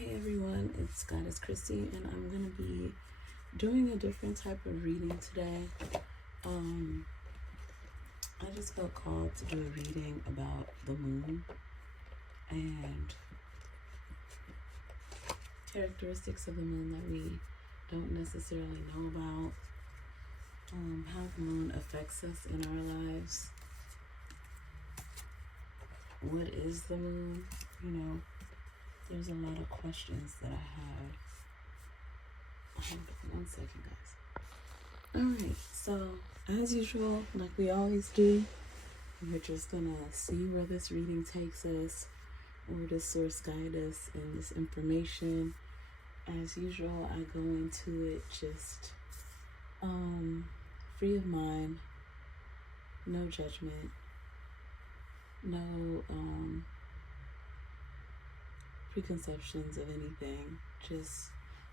Hey everyone, it's Goddess Chrissy, and I'm going to be doing a different type of reading today. I just felt called to do a reading about the moon and characteristics of the moon that we don't necessarily know about, how the moon affects us in our lives. What is the moon? There's a lot of questions that I had. Hold on 1 second, guys. Alright, so as usual, like we always do, we're just gonna see where this reading takes us, where does source guide us in this information. As usual, I go into it just free of mind, no judgment, no preconceptions of anything, just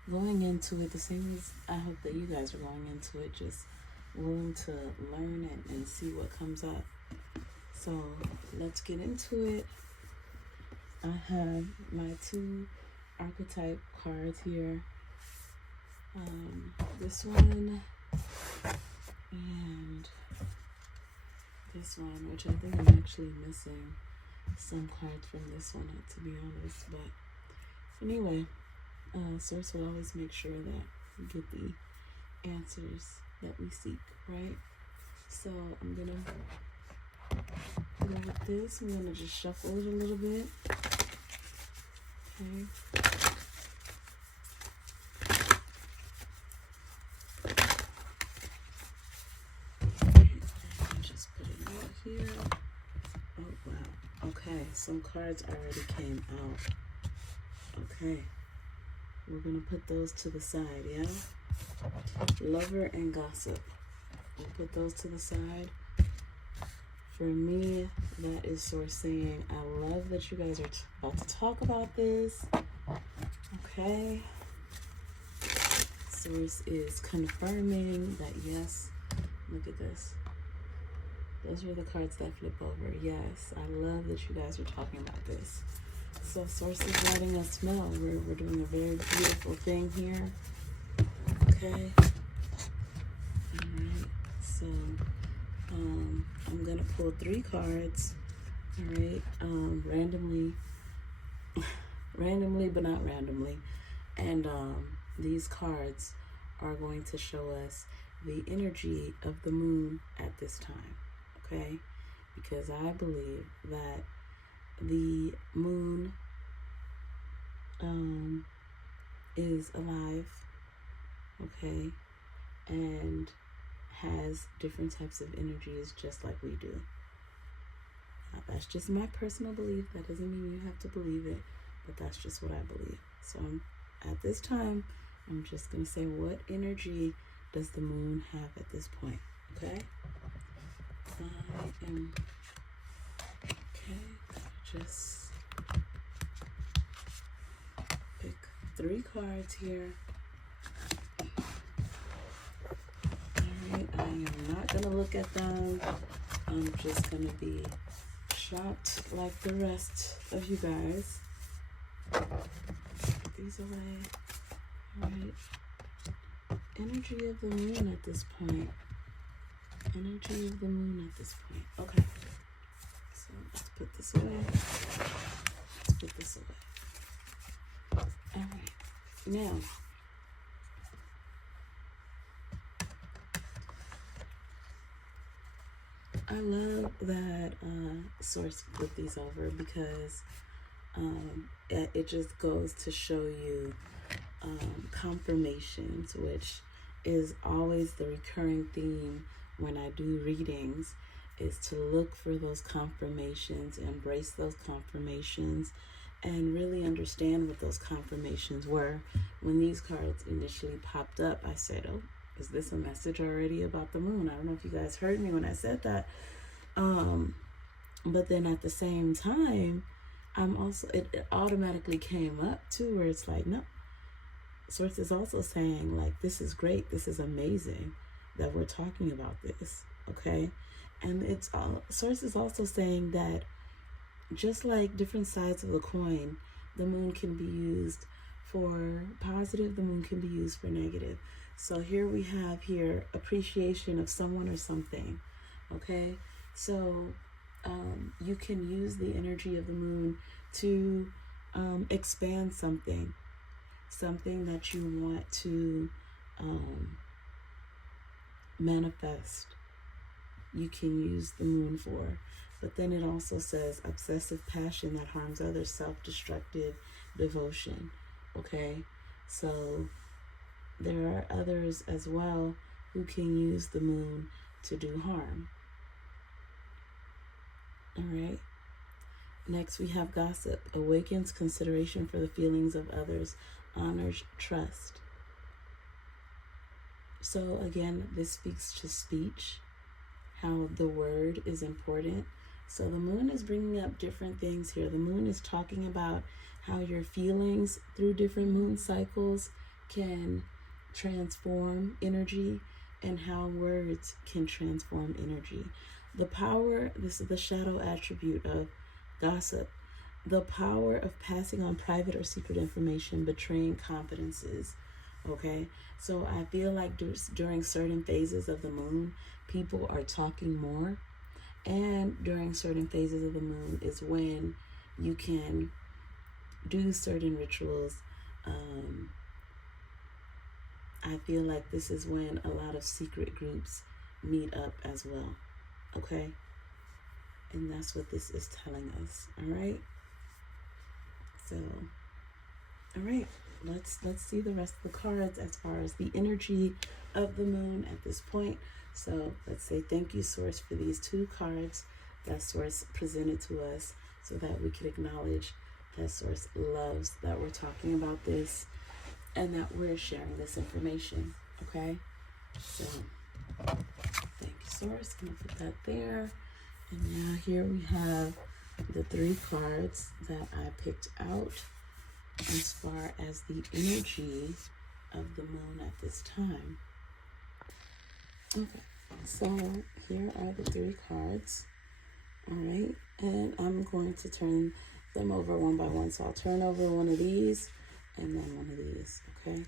going into it the same as I hope that you guys are going into it, just willing to learn and see what comes up. So let's get into it. I have my 2 archetype cards here, this one and this one, which I think I'm actually missing some cards from this one, to be honest. But anyway, source will always make sure that we get the answers that we seek, right? So I'm gonna go with this. I'm gonna just shuffle it a little bit. Okay. Just put it right here. Oh wow. Okay, some cards already came out. Okay. We're gonna put those to the side, yeah? Lover and gossip. We'll put those to the side. For me, that is source saying, I love that you guys are about to talk about this. Okay. Source is confirming that yes, look at this. Those are the cards that flip over. Yes, I love that you guys are talking about this. So source is letting us know we're doing a very beautiful thing here. Okay. Alright. So I'm gonna pull 3 cards. Alright. Randomly but not randomly. And these cards are going to show us the energy of the moon at this time. Okay? Because I believe that the moon is alive, okay, and has different types of energies just like we do. Now, that's just my personal belief. That doesn't mean you have to believe it, but that's just what I believe. So at this time, I'm just going to say, what energy does the moon have at this point, okay? I am... Okay, just pick 3 cards here. Alright, I am not gonna look at them. I'm just gonna be shocked like the rest of you guys. Put these away. Alright. Energy of the moon at this point. Energy of the moon at this point. Okay. So let's put this away. Let's put this away. Alright. Now, I love that source put these over because it just goes to show you confirmations, which is always the recurring theme when I do readings, is to look for those confirmations, embrace those confirmations, and really understand what those confirmations were. When these cards initially popped up, I said, oh, is this a message already about the moon? I don't know if you guys heard me when I said that. But then at the same time, it automatically came up too, where it's like, no, source is also saying, like, this is great, this is amazing that we're talking about this, okay? And it's source is also saying that just like different sides of the coin, The moon can be used for positive, the moon can be used for negative. So here we have here appreciation of someone or something. Okay, so you can use the energy of the moon to expand something that you want to manifest. You can use the moon for. But then it also says obsessive passion that harms others, self-destructive devotion. Okay, so there are others as well who can use the moon to do harm. All right. Next, we have gossip. Awakens consideration for the feelings of others, honors trust. So again, this speaks to speech, how the word is important. So the moon is bringing up different things here. The moon is talking about how your feelings through different moon cycles can transform energy, and how words can transform energy. The power, this is the shadow attribute of gossip, the power of passing on private or secret information, betraying confidences. Okay, so I feel like during certain phases of the moon, people are talking more, and during certain phases of the moon is when you can do certain rituals. I feel like this is when a lot of secret groups meet up as well. Okay, and that's what this is telling us. All right, so all right, let's see the rest of the cards as far as the energy of the moon at this point. So let's say thank you, Source, for these 2 cards that Source presented to us, so that we could acknowledge that Source loves that we're talking about this and that we're sharing this information. Okay, so thank you, Source. I'm gonna put that there. And now here we have the 3 cards that I picked out as far as the energy of the moon at this time. Okay, so here are the 3 cards. All right, and I'm going to turn them over one by one. So I'll turn over one of these and then one of these. Okay,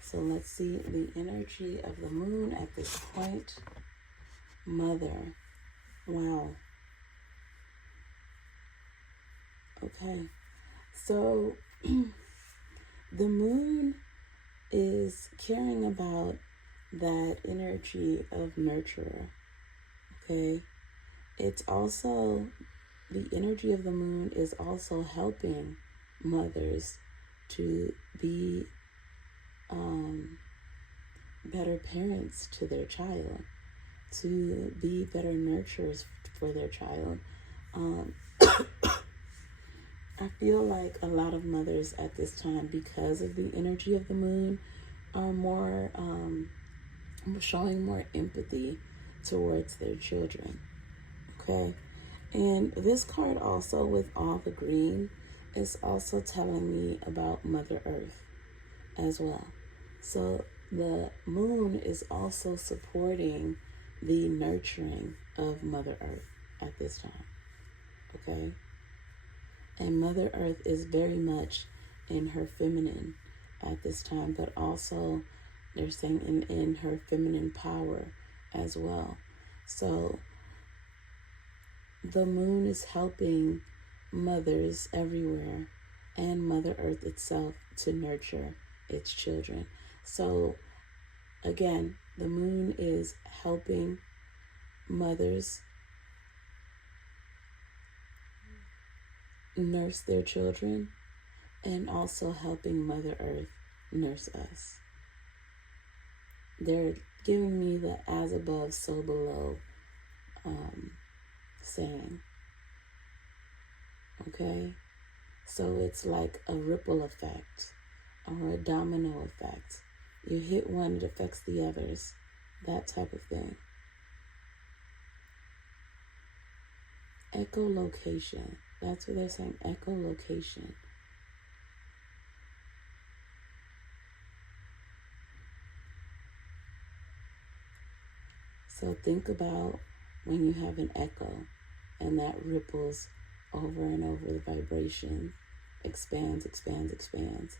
so let's see the energy of the moon at this point. Mother. Wow. Okay, so the moon is caring about that energy of nurturer. Okay, it's also, the energy of the moon is also helping mothers to be better parents to their child, to be better nurturers for their child. I feel like a lot of mothers at this time, because of the energy of the moon, are more showing more empathy towards their children. Okay, and this card also, with all the green, is also telling me about Mother Earth as well. So the moon is also supporting the nurturing of Mother Earth at this time. Okay, and Mother Earth is very much in her feminine at this time, but also they're saying in her feminine power as well. So the moon is helping mothers everywhere and Mother Earth itself to nurture its children. So again, the moon is helping mothers nurse their children, and also helping Mother Earth nurse us. They're giving me the as above, so below saying. Okay? So it's like a ripple effect or a domino effect. You hit one, it affects the others. That type of thing. Echolocation. That's what they're saying, echolocation. So think about when you have an echo and that ripples over and over the vibration expands, expands, expands.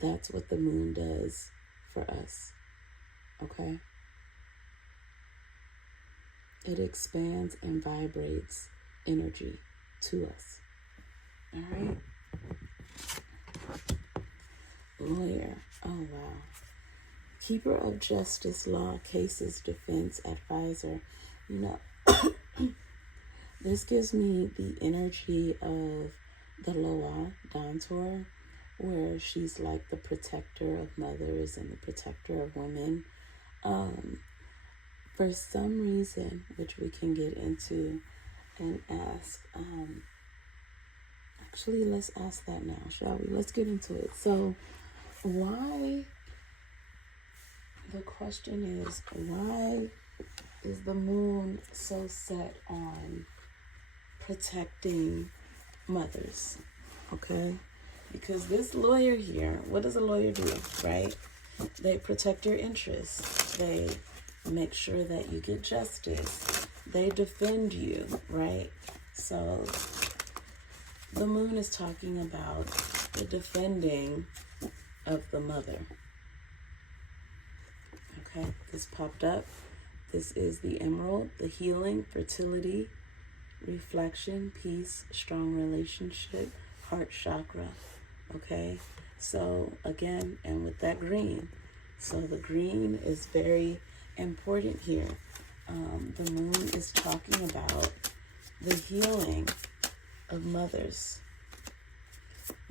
That's what the moon does for us, okay? It expands and vibrates energy to us, all right? Lawyer, oh wow. Keeper of justice, law, cases, defense, advisor. You know, this gives me the energy of the Loa Dantor, where she's like the protector of mothers and the protector of women. For some reason, which we can get into and ask, actually, let's ask that now, shall we? Let's get into it. So, why, the question is, why is the moon so set on protecting mothers? Okay? Because this lawyer here, what does a lawyer do, right? They protect your interests. They make sure that you get justice. They defend you, right? So the moon is talking about the defending of the mother. Okay, this popped up. This is the emerald, the healing, fertility, reflection, peace, strong relationship, heart chakra. Okay, so again, and with that green. So the green is very important here. The moon is talking about the healing of mothers.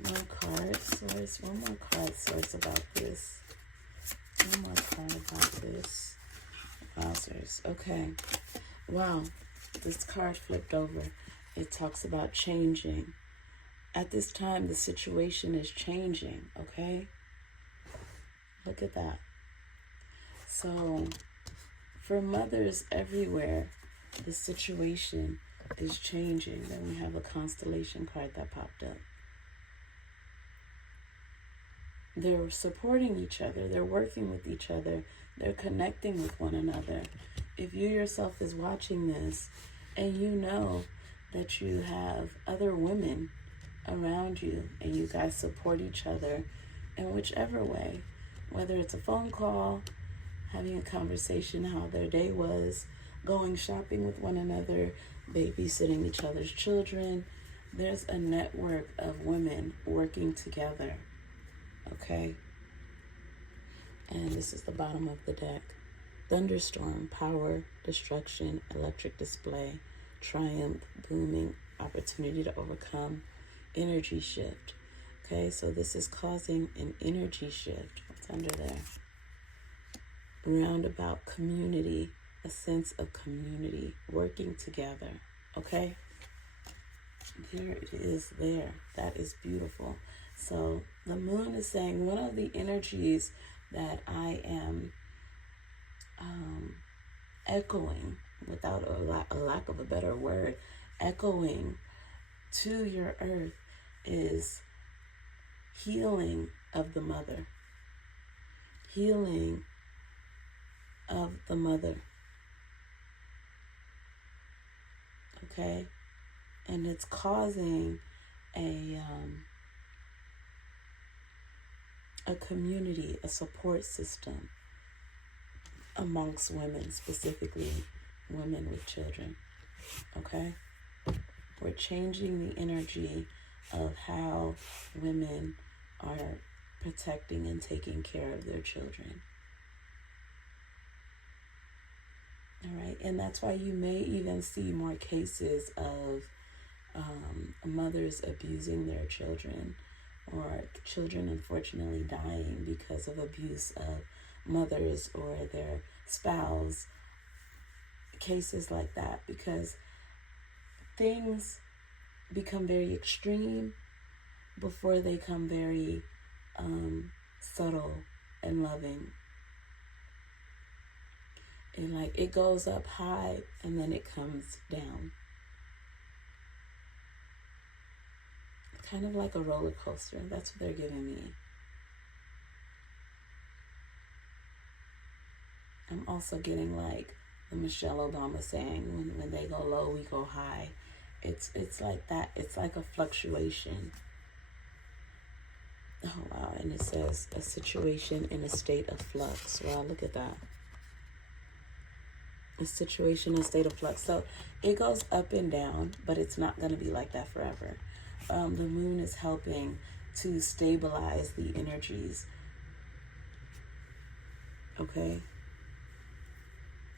One card source, one more card source about this. One more card about this. Wowzers. Okay. Wow. This card flipped over. It talks about changing. At this time, the situation is changing, okay? Look at that. So, for mothers everywhere, the situation is changing. Then we have a constellation card that popped up. They're supporting each other. They're working with each other. They're connecting with one another. If you yourself is watching this and you know that you have other women around you and you guys support each other in whichever way, whether it's a phone call, having a conversation, how their day was, going shopping with one another, babysitting each other's children, there's a network of women working together, okay? And this is the bottom of the deck. Thunderstorm, power, destruction, electric display, triumph, booming, opportunity to overcome, energy shift. Okay, so this is causing an energy shift. What's under there? Roundabout, community, a sense of community, working together. Okay, there it is there. That is beautiful. So the moon is saying one of the energies that I am echoing, without a lack of a better word, echoing to your earth is healing of the mother. Healing of the mother. Okay? And it's causing a community, a support system amongst women, specifically women with children. Okay? We're changing the energy of how women are protecting and taking care of their children. All right, and that's why you may even see more cases of mothers abusing their children, or children unfortunately dying because of abuse of mothers or their spouse. Cases like that, because things become very extreme before they come very subtle and loving. And like it goes up high and then it comes down. Kind of like a roller coaster. That's what they're giving me. I'm also getting like the Michelle Obama saying, when they go low, we go high. It's like that. It's like a fluctuation. Oh, wow. And it says a situation in a state of flux. Wow, look at that. A situation in a state of flux. So it goes up and down, but it's not going to be like that forever. The moon is helping to stabilize the energies. Okay?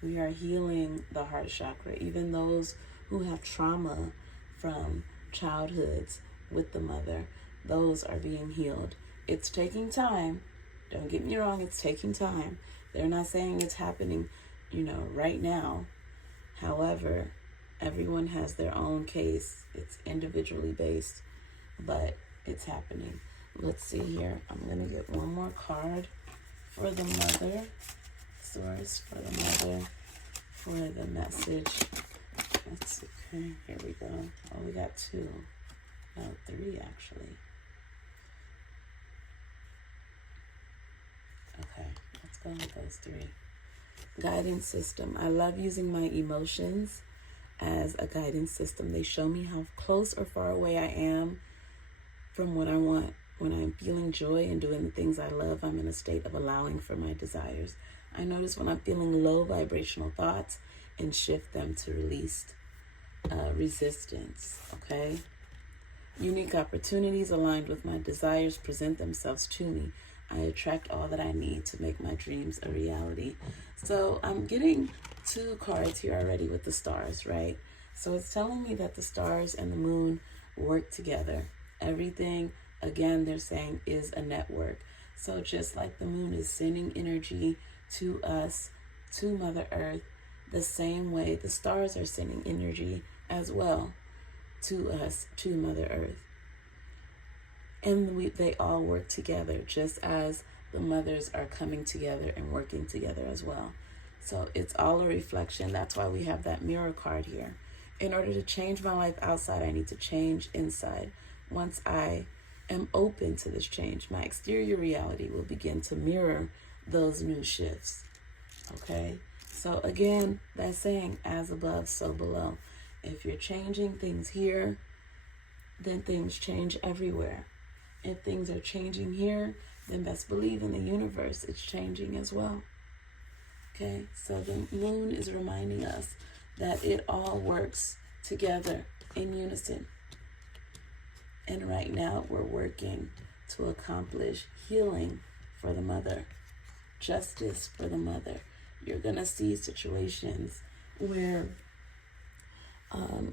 We are healing the heart chakra. Even those who have trauma from childhoods with the mother, those are being healed. It's taking time. Don't get me wrong, it's taking time. They're not saying it's happening, right now. However, everyone has their own case. It's individually based, but it's happening. Let's see here. I'm going to get one more card for the mother. Source for the mother for the message. Let's see. Okay, here we go. Oh, we got 2. No, 3 actually. Okay, let's go with those 3. Guidance system. I love using my emotions as a guidance system. They show me how close or far away I am from what I want. When I'm feeling joy and doing the things I love, I'm in a state of allowing for my desires. I notice when I'm feeling low vibrational thoughts and shift them to released resistance, okay? Unique opportunities aligned with my desires present themselves to me. I attract all that I need to make my dreams a reality. So I'm getting 2 cards here already with the stars, right? So it's telling me that the stars and the moon work together. Everything, again, they're saying is a network. So just like the moon is sending energy to us, to Mother Earth, the same way the stars are sending energy as well to us, to Mother Earth. And they all work together, just as the mothers are coming together and working together as well. So it's all a reflection. That's why we have that mirror card here. In order to change my life outside, I need to change inside. Once I am open to this change, my exterior reality will begin to mirror those new shifts. Okay? So again, that's saying as above, so below. If you're changing things here, then things change everywhere. If things are changing here, then best believe in the universe, it's changing as well. Okay, so the moon is reminding us that it all works together in unison. And right now we're working to accomplish healing for the mother, justice for the mother. You're going to see situations where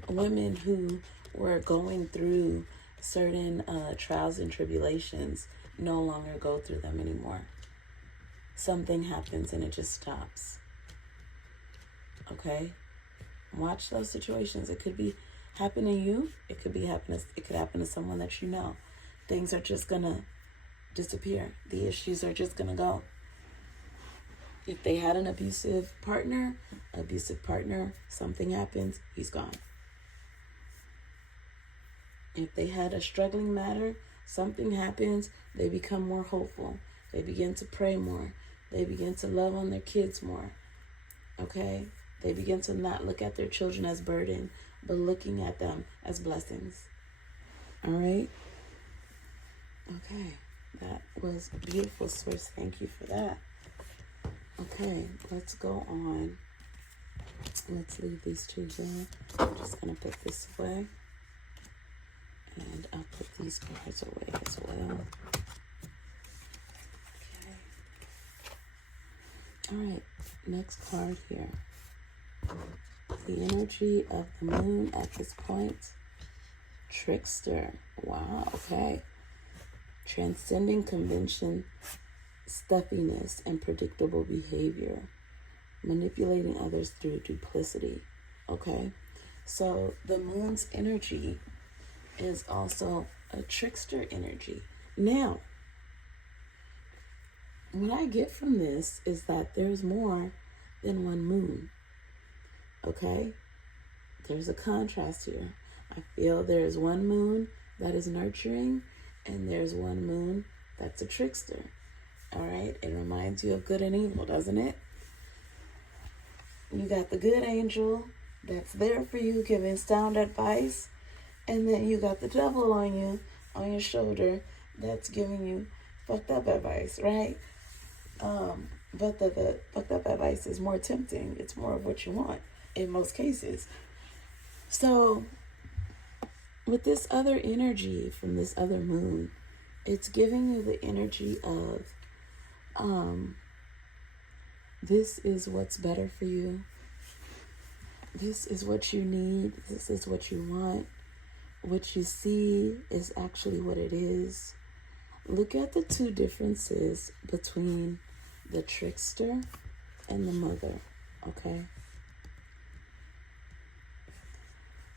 women who were going through certain trials and tribulations no longer go through them anymore. Something happens and it just stops. Okay? Watch those situations. It could be happening to you. It could happen to someone that you know. Things are just gonna disappear. The issues are just gonna go. If they had an abusive partner, something happens, he's gone. If they had a struggling matter, something happens, they become more hopeful. They begin to pray more. They begin to love on their kids more. Okay? They begin to not look at their children as burden, but looking at them as blessings. All right? Okay. That was beautiful, Source. Thank you for that. Okay, let's go on. Let's leave these 2 there. I'm just going to put this away. And I'll put these cards away as well. Okay. All right, next card here. The energy of the moon at this point. Trickster. Wow, okay. Transcending convention, stuffiness, and predictable behavior. Manipulating others through duplicity. Okay? So the moon's energy is also a trickster energy. Now, what I get from this is that there's more than one moon. Okay? There's a contrast here. I feel there's one moon that is nurturing, and there's one moon that's a trickster. All right? It reminds you of good and evil, doesn't it? You got the good angel that's there for you, giving sound advice. And then you got the devil on you, on your shoulder, that's giving you fucked up advice, right? But the fucked up advice is more tempting. It's more of what you want in most cases. So with this other energy from this other moon, it's giving you the energy of this is what's better for you. This is what you need. This is what you want. What you see is actually what it is. Look at the two differences between the trickster and the mother, okay?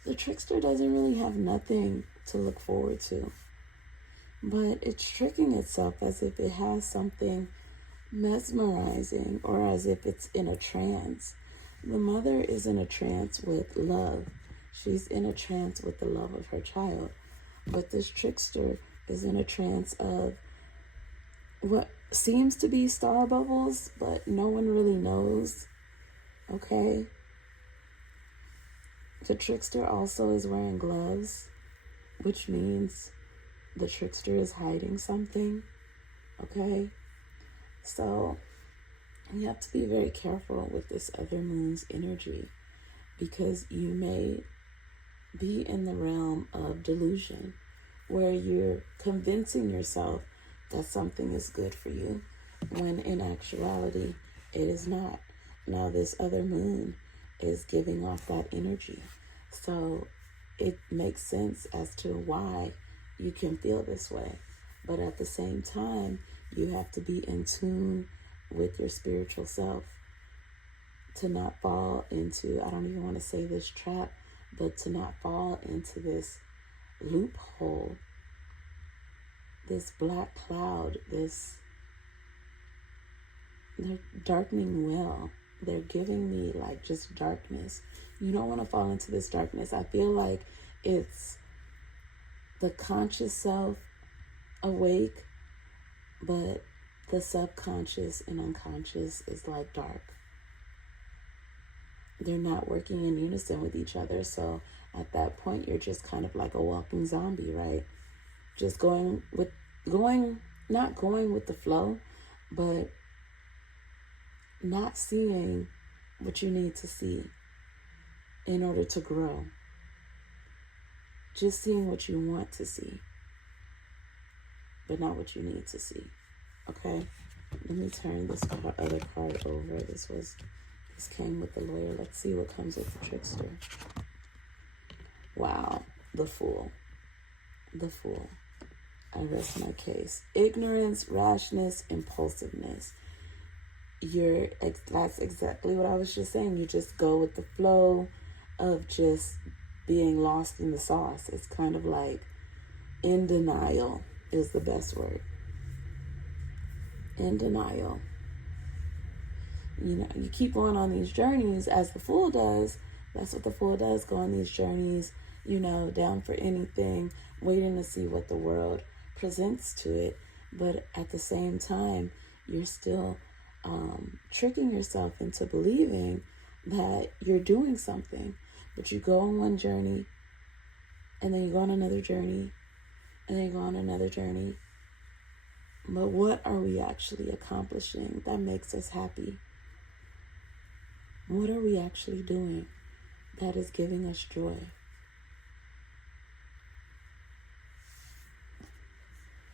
The trickster doesn't really have nothing to look forward to, but it's tricking itself as if it has something mesmerizing or as if it's in a trance. The mother is in a trance with love. She's in a trance with the love of her child. But this trickster is in a trance of what seems to be star bubbles, but no one really knows, okay? The trickster also is wearing gloves, which means the trickster is hiding something, okay? So you have to be very careful with this other moon's energy, because you may be in the realm of delusion where you're convincing yourself that something is good for you when in actuality it is not. Now this other moon is giving off that energy, so it makes sense as to why you can feel this way. But at the same time, you have to be in tune with your spiritual self to not fall into, I don't even want to say this trap, but to not fall into this loophole, this black cloud, this darkening well. They're giving me like just darkness. You don't want to fall into this darkness. I feel like it's the conscious self awake, but the subconscious and unconscious is like dark. They're not working in unison with each other. So at that point, you're just kind of like a walking zombie, right? Just not going with the flow, but not seeing what you need to see in order to grow. Just seeing what you want to see, but not what you need to see. Okay? Let me turn this other card over. This came with the lawyer. Let's see what comes with the trickster. Wow. The Fool. The Fool. I rest my case. Ignorance, rashness, impulsiveness. That's exactly what I was just saying. You just go with the flow of just being lost in the sauce. It's kind of like in denial is the best word. In denial. You know, you keep going on these journeys as the Fool does. That's what the Fool does, go on these journeys, you know, down for anything, waiting to see what the world presents to it. But at the same time, you're still tricking yourself into believing that you're doing something. But you go on one journey, and then you go on another journey, and then you go on another journey. But what are we actually accomplishing that makes us happy? What are we actually doing that is giving us joy?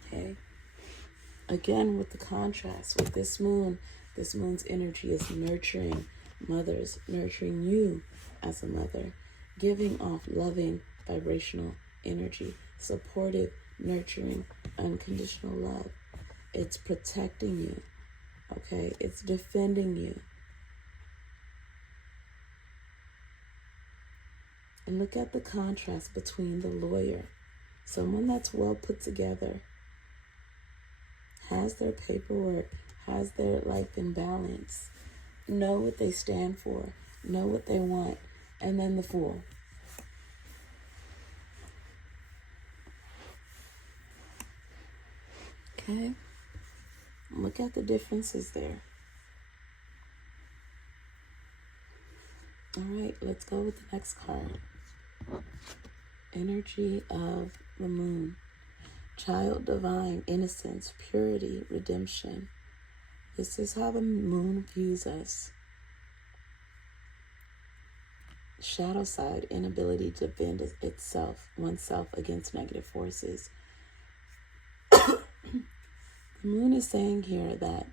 Okay. Again, with the contrast, with this moon's energy is nurturing mothers, nurturing you as a mother, giving off loving, vibrational energy, supportive, nurturing, unconditional love. It's protecting you, okay? It's defending you. And look at the contrast between the lawyer, someone that's well put together, has their paperwork, has their life in balance, know what they stand for, know what they want, and then the Fool. Okay? Look at the differences there. All right, let's go with the next card. Energy of the moon. child divine, innocence, purity, redemption. This is how the moon views us. Shadow side, inability to defend oneself against negative forces. The moon is saying here that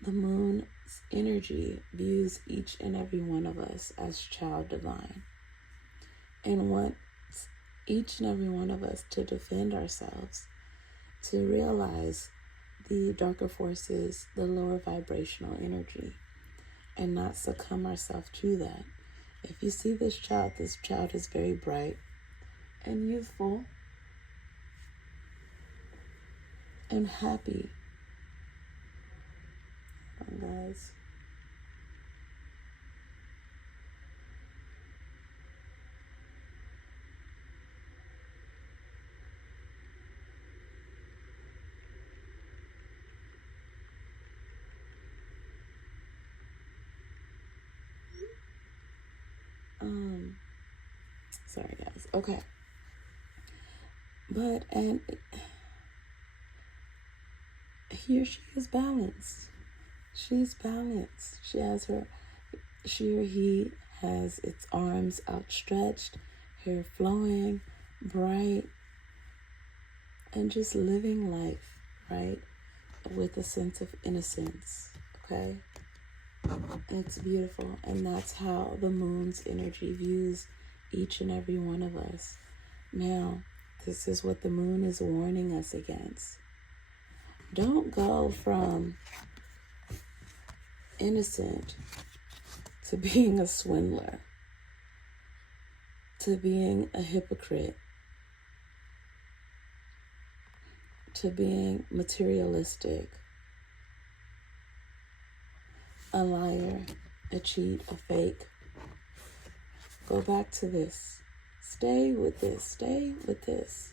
the moon's energy views each and every one of us as child divine and wants each and every one of us to defend ourselves, to realize the darker forces, the lower vibrational energy, and not succumb ourselves to that. If you see this child is very bright and youthful and happy. Hold on, guys. Sorry guys. Okay. And here she is balanced. She's balanced. She or he has its arms outstretched, hair flowing, bright, and just living life, right? With a sense of innocence, okay? It's beautiful, and that's how the moon's energy views each and every one of us. Now, this is what the moon is warning us against. Don't go from innocent to being a swindler, to being a hypocrite, to being materialistic, a liar, a cheat, a fake. Go back to this. Stay with this. Stay with this.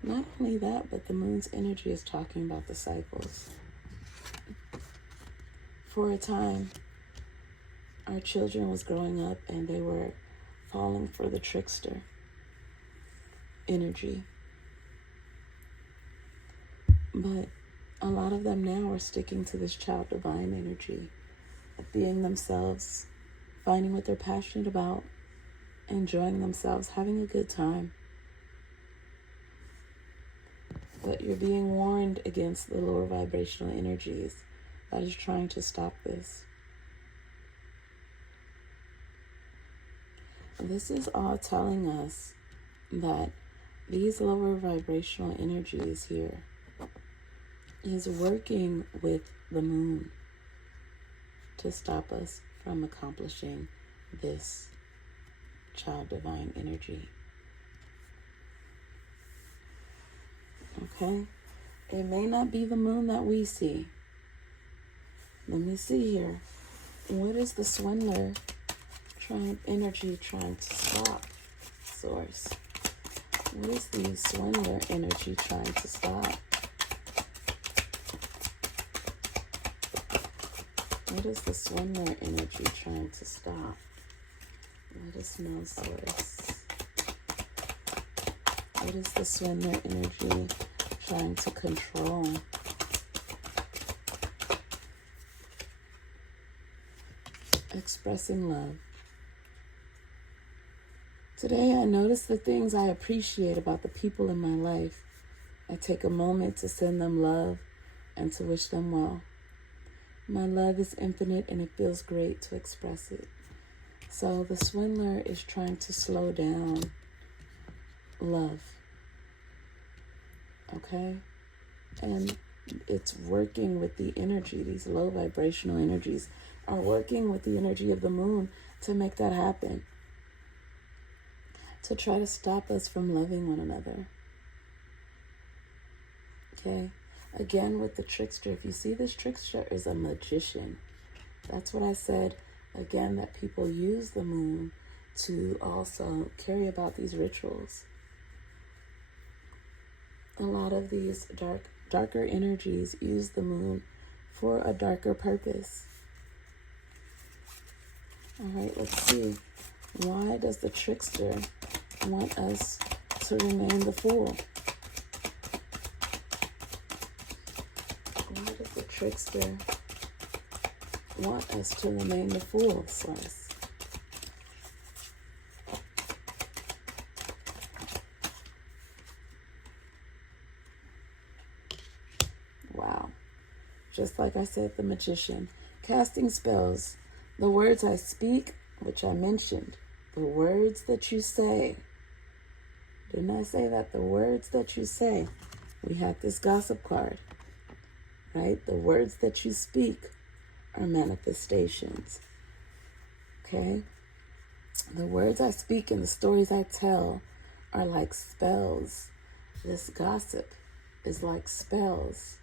Not only that, but the moon's energy is talking about the cycles. For a time, our children was growing up and they were falling for the trickster energy. But a lot of them now are sticking to this child divine energy of being themselves, finding what they're passionate about, enjoying themselves, having a good time. But you're being warned against the lower vibrational energies that is trying to stop this. This is all telling us that these lower vibrational energies here is working with the moon to stop us from accomplishing this child divine energy. Okay? It may not be the moon that we see. Let me see here. What is the swindler energy trying to stop? Source. What is the swindler energy trying to stop? What is the swindler energy trying to stop? Let us know, source. What is the swindler energy trying to control? Expressing love. Today I notice the things I appreciate about the people in my life. I take a moment to send them love and to wish them well. My love is infinite and it feels great to express it. So the swindler is trying to slow down love. Okay? And it's working with the energy. These low vibrational energies are working with the energy of the moon to make that happen. To try to stop us from loving one another. Okay? Again, with the trickster, if you see this trickster is a magician. That's what I said. Again, that people use the moon to also carry about these rituals. A lot of these darker energies use the moon for a darker purpose. All right, let's see. Why does the trickster want us to remain the fool? Why does the trickster want us to remain the fool, Source? Wow. Just like I said, the magician. Casting spells. The words I speak, which I mentioned. The words that you say. Didn't I say that? The words that you say. We had this gossip card. Right? The words that you speak are manifestations. Okay? The words I speak and the stories I tell are like spells. This gossip is like spells.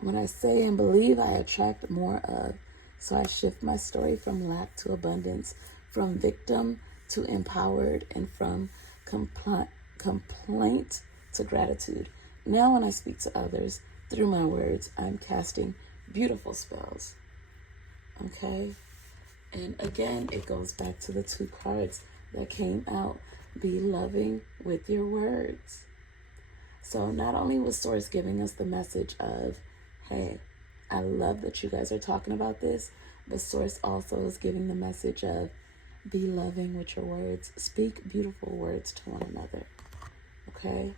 What I say and believe, I attract more of. So I shift my story from lack to abundance, from victim to empowered, and from complaint to gratitude. Now when I speak to others through my words, I'm casting beautiful spells. Okay? And again, it goes back to the two cards that came out. Be loving with your words. So not only was Source giving us the message of, hey, I love that you guys are talking about this, but Source also is giving the message of be loving with your words. Speak beautiful words to one another. Okay?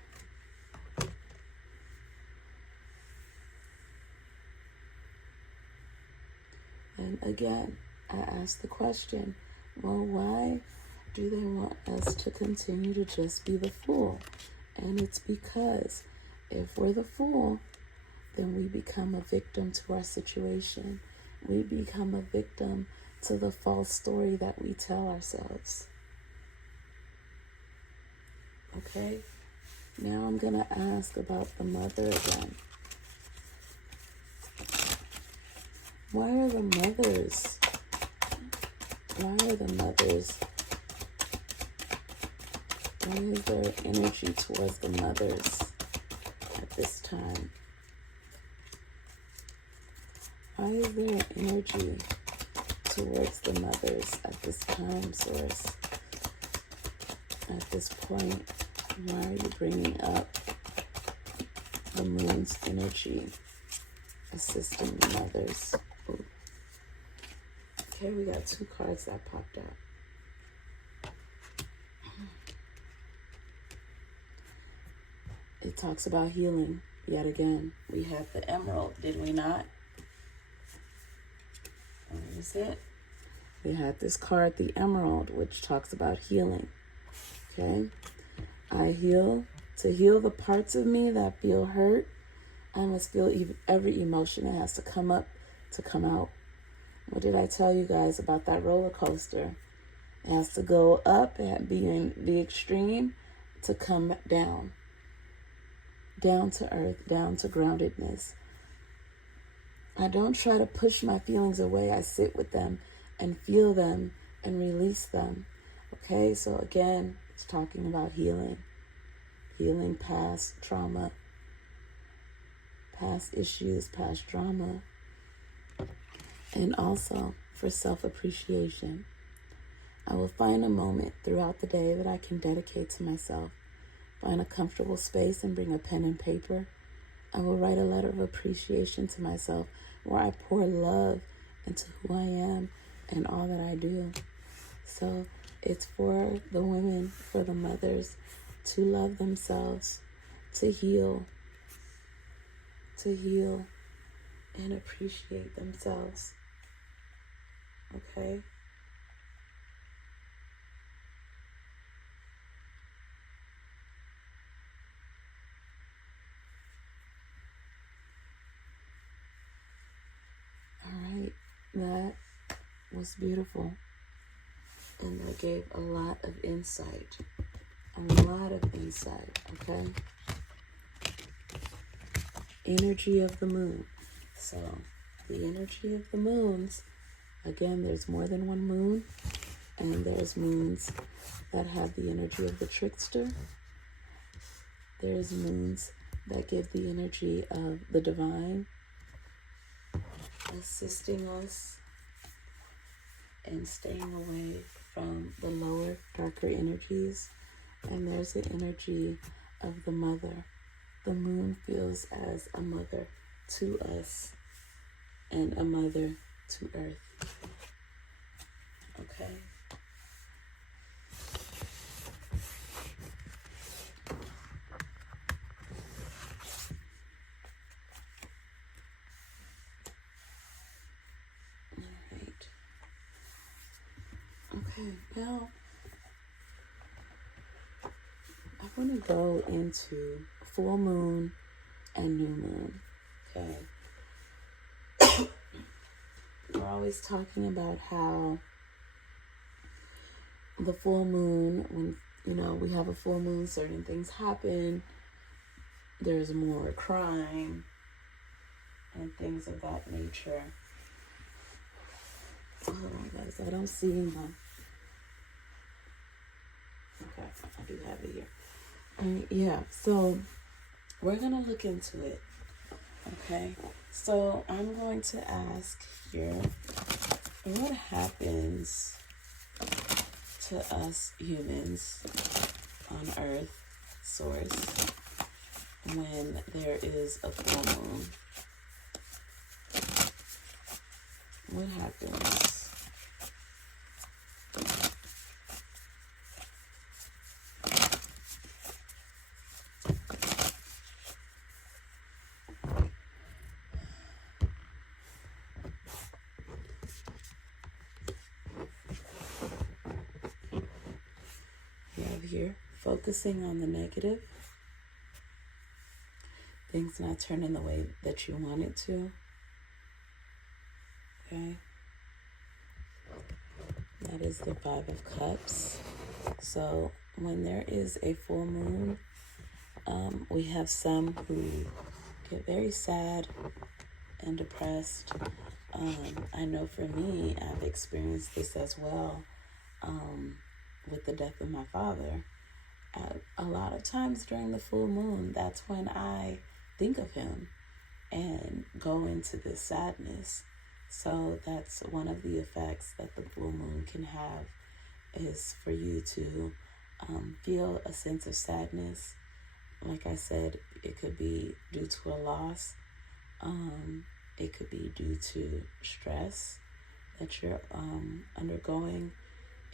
And again, I ask the question, well, why do they want us to continue to just be the fool? And it's because if we're the fool, then we become a victim to our situation. We become a victim to the false story that we tell ourselves. Okay? Now I'm going to ask about the mother again. Why are the mothers? Why are the mothers? Why is there energy towards the mothers at this time? Why is there energy towards the mothers at this time, Source? At this point, why are you bringing up the moon's energy, assisting the mothers? Ooh. Okay, we got two cards that popped out. It talks about healing yet again. We have the emerald, did we not? What is it? We had this card, the emerald, which talks about healing. Okay? I heal. To heal the parts of me that feel hurt, I must feel every emotion that has to come up to come out. What did I tell you guys about that roller coaster? It has to go up and be in the extreme to come down. Down to earth, down to groundedness. I don't try to push my feelings away. I sit with them and feel them and release them. Okay, so again, it's talking about healing. Healing past trauma, past issues, past drama. And also for self-appreciation. I will find a moment throughout the day that I can dedicate to myself. Find a comfortable space and bring a pen and paper. I will write a letter of appreciation to myself where I pour love into who I am and all that I do. So it's for the women, for the mothers, to love themselves, to heal and appreciate themselves. Okay? That was beautiful, and that gave a lot of insight, okay? Energy of the moon. So the energy of the moons, again, there's more than one moon, and there's moons that have the energy of the trickster. There's moons that give the energy of the divine, assisting us and staying away from the lower, darker energies. And there's the energy of the mother. The moon feels as a mother to us and a mother to earth. Okay? Okay, now I want to go into full moon and new moon. Okay. We're always talking about how the full moon, when we have a full moon, certain things happen. There's more crime and things of that nature. Hold on, guys. I don't see them. Okay, I do have it here. Yeah, so we're going to look into it. Okay, so I'm going to ask here, what happens to us humans on Earth, Source, when there is a full moon? What happens? You have here, focusing on the negative, things not turning the way that you want it to. Okay, that is the Five of Cups. So when there is a full moon, we have some who get very sad and depressed. I know for me, I've experienced this as well with the death of my father. A lot of times during the full moon, that's when I think of him and go into this sadness. So that's one of the effects that the full moon can have, is for you to feel a sense of sadness. Like I said, it could be due to a loss. It could be due to stress that you're undergoing.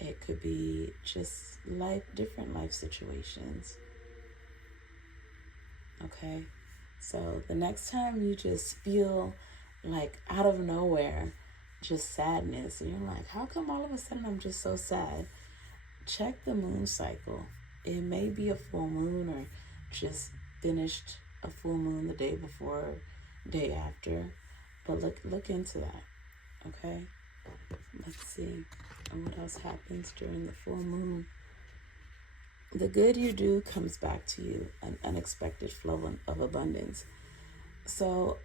It could be just different life situations. Okay, so the next time you just feel like out of nowhere, just sadness, and you're like, how come all of a sudden I'm just so sad? Check the moon cycle. It may be a full moon, or just finished a full moon the day before, day after, but look into that. Okay, let's see what else happens during the full moon. The good you do comes back to you, an unexpected flow of abundance. So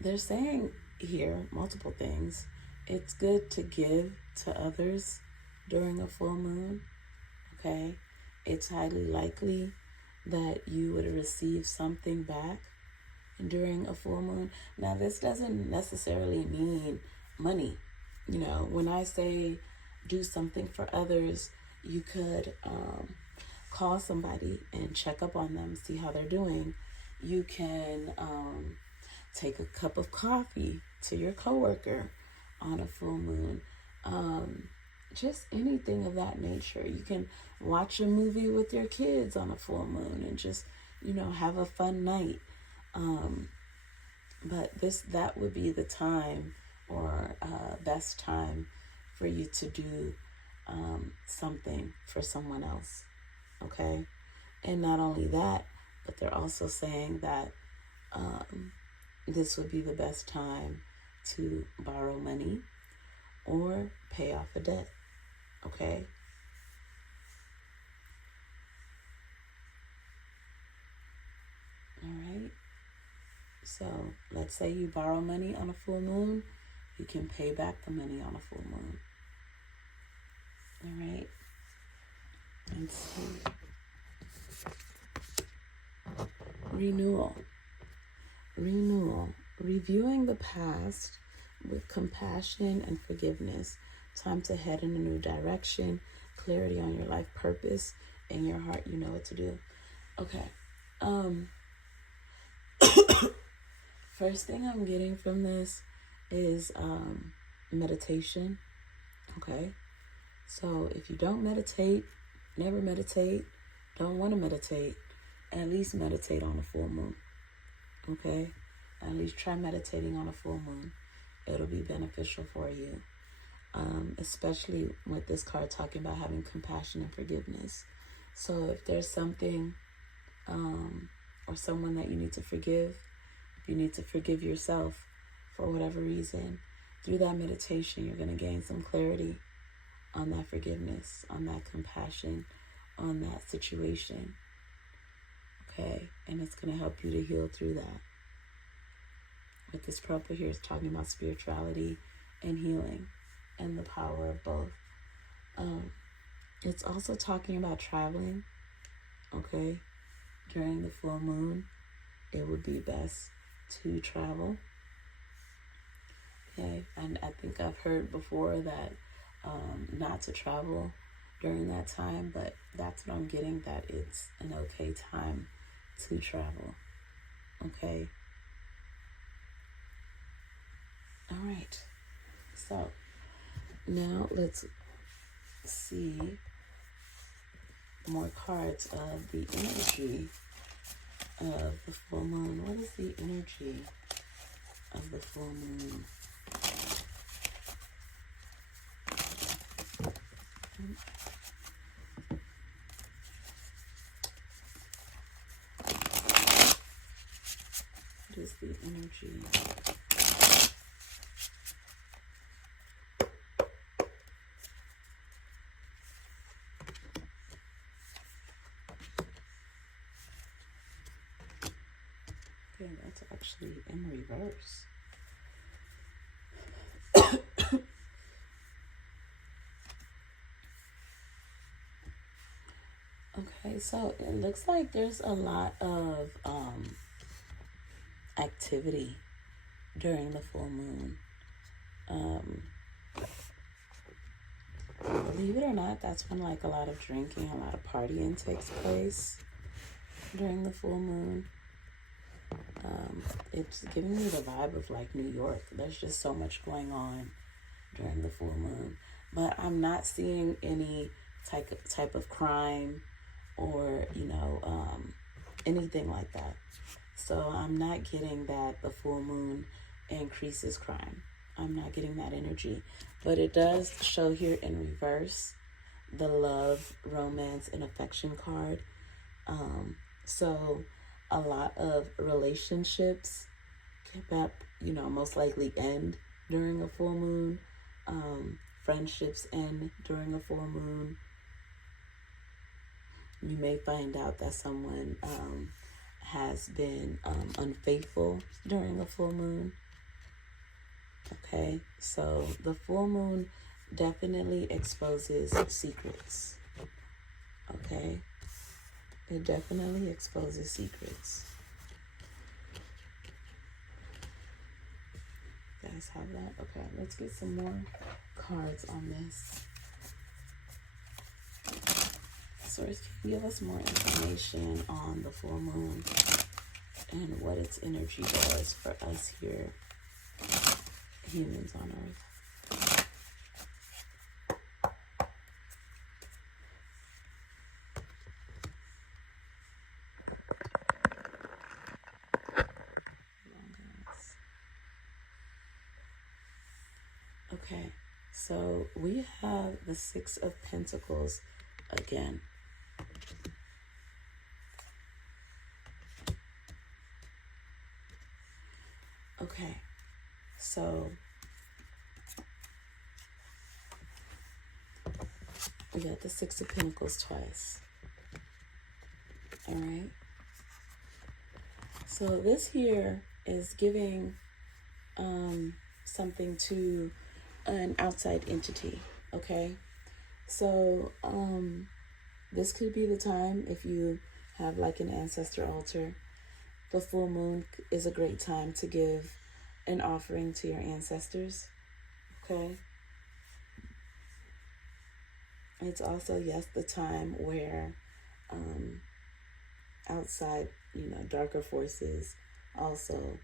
they're saying here multiple things. It's good to give to others during a full moon. Okay, it's highly likely that you would receive something back during a full moon. Now, this doesn't necessarily mean money. When I say do something for others, you could call somebody and check up on them, see how they're doing. You can take a cup of coffee to your coworker on a full moon. Just anything of that nature. You can watch a movie with your kids on a full moon and just, have a fun night. But that would be the time, or best time for you to do something for someone else. Okay? And not only that, but they're also saying that this would be the best time to borrow money or pay off a debt. Okay? All right. So let's say you borrow money on a full moon, you can pay back the money on a full moon. All right. Let's see. Renewal. Reviewing the past with compassion and forgiveness. Time to head in a new direction, clarity on your life purpose, in your heart, you know what to do. Okay. First thing I'm getting from this is meditation. Okay. So if you don't meditate, never meditate, don't want to meditate, at least meditate on a full moon. Okay? At least try meditating on a full moon. It'll be beneficial for you. Especially with this card talking about having compassion and forgiveness. So if there's something or someone that you need to forgive, if you need to forgive yourself for whatever reason, through that meditation, you're going to gain some clarity on that forgiveness, on that compassion, on that situation. Okay? And it's going to help you to heal through that. With this purple here, it's talking about spirituality and healing and the power of both. It's also talking about traveling. Okay? During the full moon, it would be best to travel. Okay? And I think I've heard before that not to travel during that time, but that's what I'm getting, that it's an okay time to travel. Okay? All right. So now let's see more cards of the energy of the full moon. What is the energy of the full moon? What is the energy? Okay, that's actually in reverse. Okay, so it looks like there's a lot of activity during the full moon. Believe it or not, that's when like a lot of drinking, a lot of partying takes place during the full moon. It's giving me the vibe of like New York. There's just so much going on during the full moon. But I'm not seeing any type of crime or, anything like that. So I'm not getting that the full moon increases crime. I'm not getting that energy. But it does show here in reverse the love, romance, and affection card. So a lot of relationships most likely end during a full moon. Friendships end during a full moon. You may find out that someone has been unfaithful during a full moon. Okay, so the full moon definitely exposes secrets. Okay, it definitely exposes secrets. You guys have that? Okay, let's get some more cards on this. Source, can you give us more information on the full moon and what its energy does for us here, humans on Earth? Okay, so we have the Six of Pentacles again. Okay, so we got the Six of Pentacles twice. All right. So this here is giving something to an outside entity. Okay. So this could be the time if you have like an ancestor altar. The full moon is a great time to give an offering to your ancestors, okay? It's also, yes, the time where outside, darker forces also,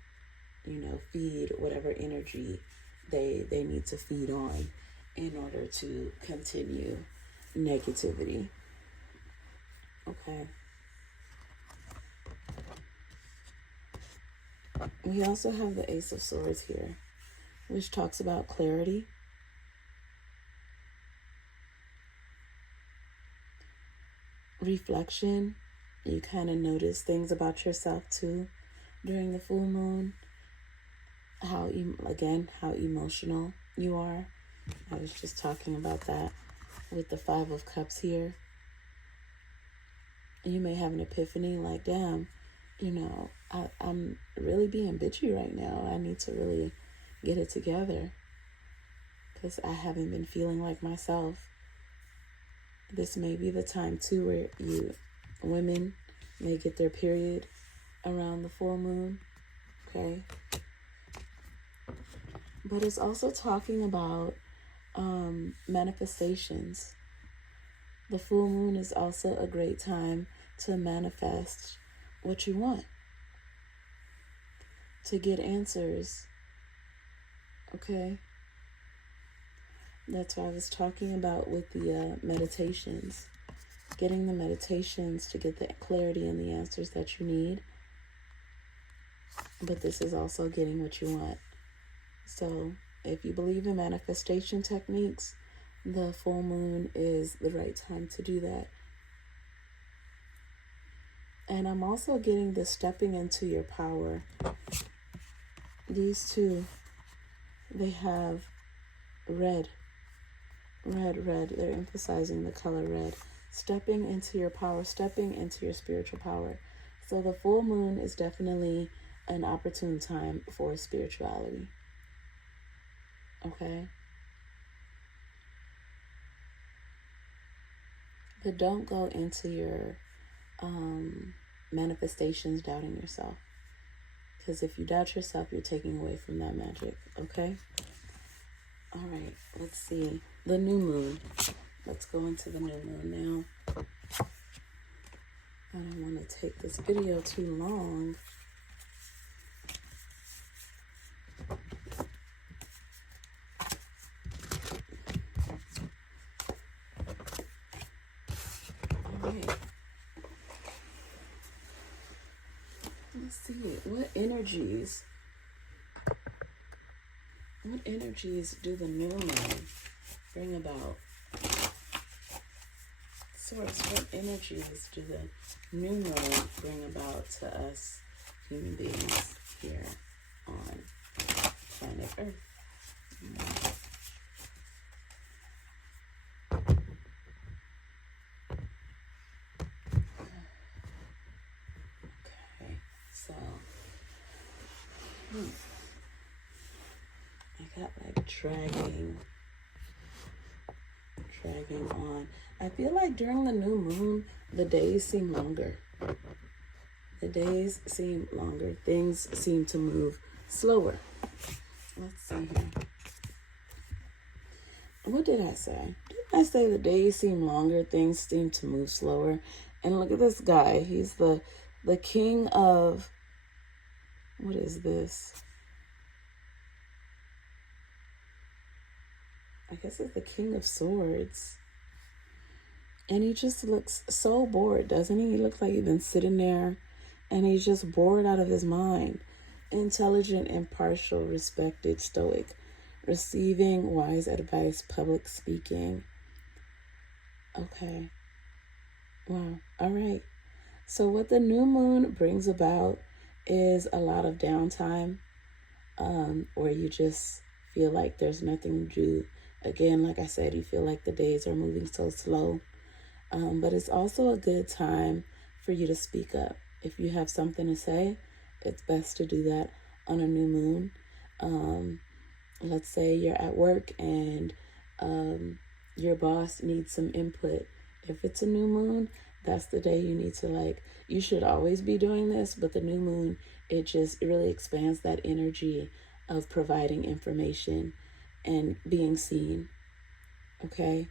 feed whatever energy they need to feed on in order to continue negativity. Okay. We also have the Ace of Swords here, which talks about clarity, reflection. You kind of notice things about yourself too during the full moon. How emotional you are. I was just talking about that with the Five of Cups here. You may have an epiphany like, damn, I'm really being bitchy right now. I need to really get it together because I haven't been feeling like myself. This may be the time too where women may get their period around the full moon, okay? But it's also talking about manifestations. The full moon is also a great time to manifest what you want, to get answers, okay? That's what I was talking about with the meditations. Getting the meditations to get the clarity and the answers that you need. But this is also getting what you want. So if you believe in manifestation techniques, the full moon is the right time to do that. And I'm also getting the stepping into your power. These two, they have red. They're emphasizing the color red. Stepping into your power, stepping into your spiritual power. So the full moon is definitely an opportune time for spirituality. Okay? But don't go into your manifestations doubting yourself. Because if you doubt yourself, you're taking away from that magic. Okay? All right, let's see. The new moon. Let's go into the new moon now. I don't want to take this video too long. All right. Let's see. What energies do the new moon bring about? Source, what energies do the new moon bring about to us human beings here on planet Earth? Okay, so I got like dragging on. I feel like during the new moon, the days seem longer. The days seem longer. Things seem to move slower. Let's see here. What did I say? Didn't I say the days seem longer, things seem to move slower? And look at this guy. He's the king of, what is this? I guess it's the King of Swords. And he just looks so bored, doesn't he? He looks like he's been sitting there and he's just bored out of his mind. Intelligent, impartial, respected, stoic, receiving wise advice, public speaking. Okay. Wow. All right. So what the new moon brings about is a lot of downtime, where you just feel like there's nothing to do. Again, like I said, you feel like the days are moving so slow. But it's also a good time for you to speak up. If you have something to say, it's best to do that on a new moon. Let's say you're at work and your boss needs some input. If it's a new moon, that's the day you need to you should always be doing this, but the new moon, it really expands that energy of providing information and being seen, okay?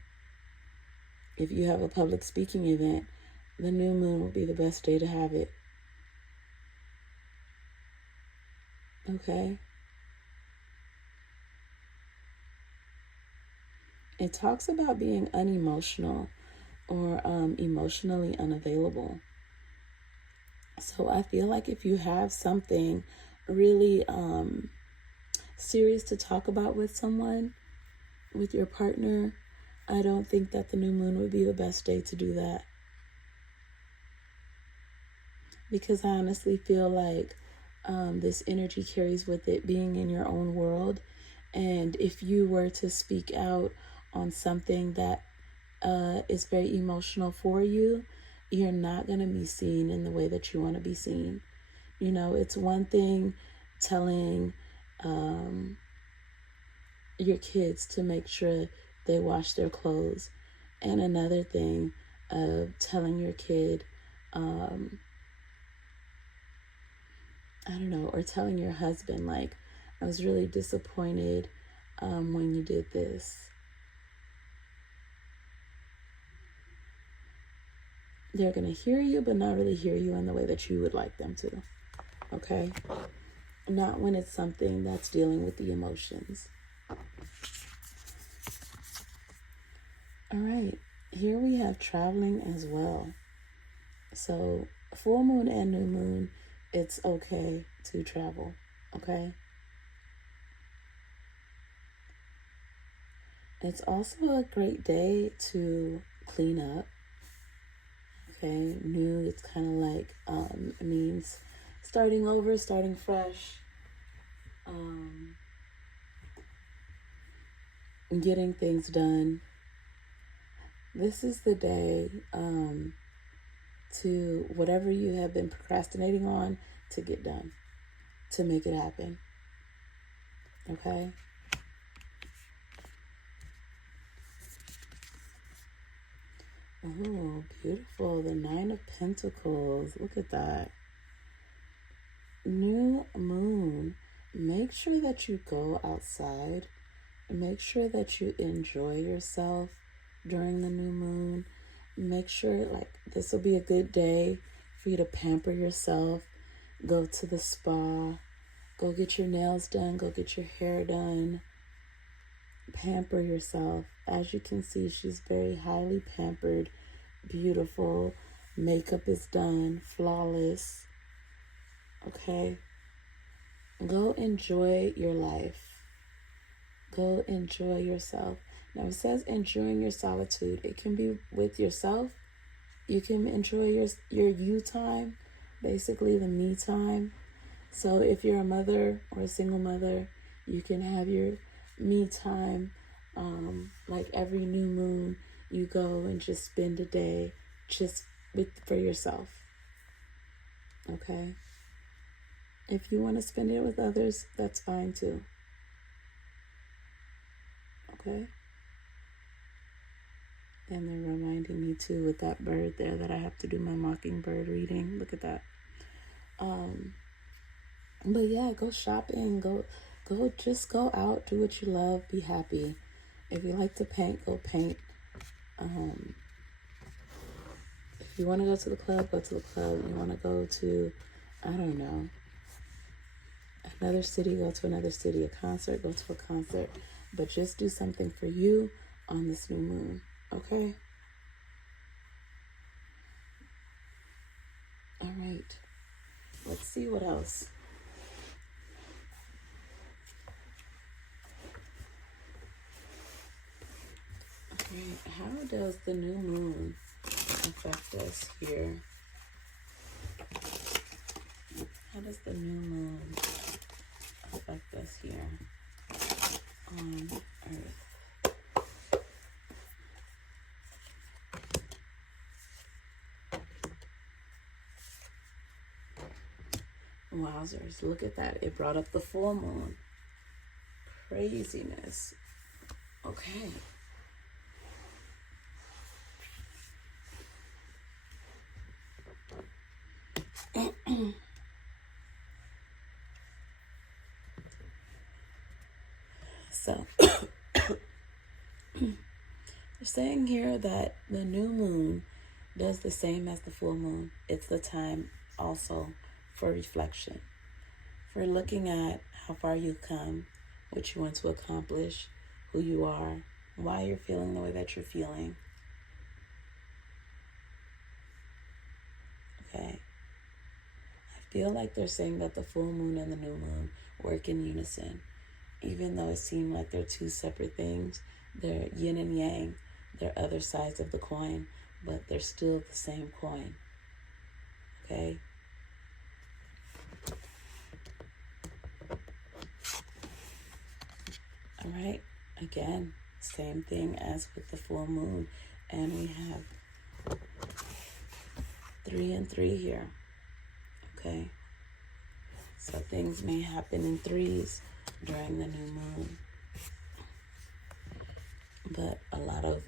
If you have a public speaking event, the new moon will be the best day to have it, okay? It talks about being unemotional or emotionally unavailable. So I feel like if you have something really serious to talk about with someone, with your partner, I don't think that the new moon would be the best day to do that. Because I honestly feel like this energy carries with it being in your own world. And if you were to speak out on something that is very emotional for you, you're not going to be seen in the way that you want to be seen. You know, it's one thing telling your kids to make sure they wash their clothes, and another thing of telling your kid, I don't know, or telling your husband, like, I was really disappointed when you did this. They're going to hear you, but not really hear you in the way that you would like them to, okay? Not when it's something that's dealing with the emotions. All right, here we have traveling as well. So full moon and new moon, it's okay to travel, okay? It's also a great day to clean up, okay? New, it's kind of like, it means starting over, starting fresh, getting things done. This is the day to whatever you have been procrastinating on to get done, to make it happen, okay? Oh, beautiful. The Nine of Pentacles. Look at that. New moon. Make sure that you go outside. Make sure that you enjoy yourself during the new moon. Make sure, like, this will be a good day for you to pamper yourself. Go to the spa. Go get your nails done. Go get your hair done. Pamper yourself. As you can see, she's very highly pampered, beautiful. Makeup is done, flawless. Okay? Go enjoy your life. Go enjoy yourself. Now it says enjoying your solitude. It can be with yourself. You can enjoy your you time, basically the me time. So if you're a mother or a single mother, you can have your me time. Like every new moon, you go and just spend a day just for yourself. Okay? If you want to spend it with others, that's fine too. Okay? And they're reminding me too with that bird there that I have to do my mockingbird reading. Look at that. But yeah, go shopping, just go out, do what you love, be happy. If you like to paint, go paint. If you want to go to the club, go to the club. You want to go to, I don't know, another city, go to another city. A concert, go to a concert. But just do something for you on this new moon, okay? All right. Let's see what else. Okay, how does the new moon affect us here? How does the new moon affect us here on Earth? Wowzers, look at that. It brought up the full moon. Craziness. Okay. So they're saying here that the new moon does the same as the full moon. It's the time also for reflection, for looking at how far you've come, what you want to accomplish, who you are, why you're feeling the way that you're feeling. Okay. I feel like they're saying that the full moon and the new moon work in unison. Even though it seemed like they're two separate things, they're yin and yang. They're other sides of the coin, but they're still the same coin. Okay? All right. Again, same thing as with the full moon. And we have 3 and 3 here. Okay? So things may happen in threes during the new moon. But a lot of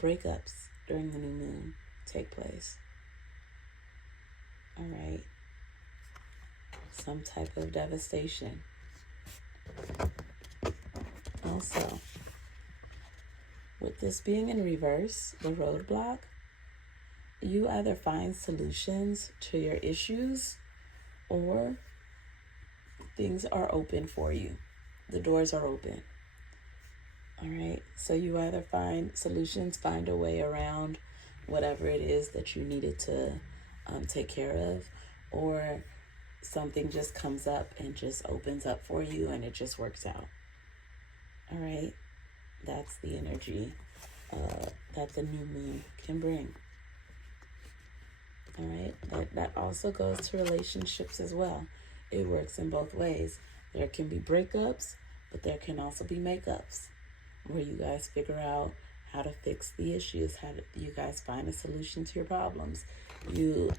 breakups during the new moon take place. All right. Some type of devastation. Also, with this being in reverse, the roadblock, you either find solutions to your issues or things are open for you. The doors are open. All right. So you either find solutions, find a way around whatever it is that you needed to take care of, or something just comes up and just opens up for you and it just works out. All right. That's the energy that the new moon can bring. All right. That also goes to relationships as well. It works in both ways. There can be breakups, but there can also be makeups, where you guys figure out how to fix the issues, how do you guys find a solution to your problems. You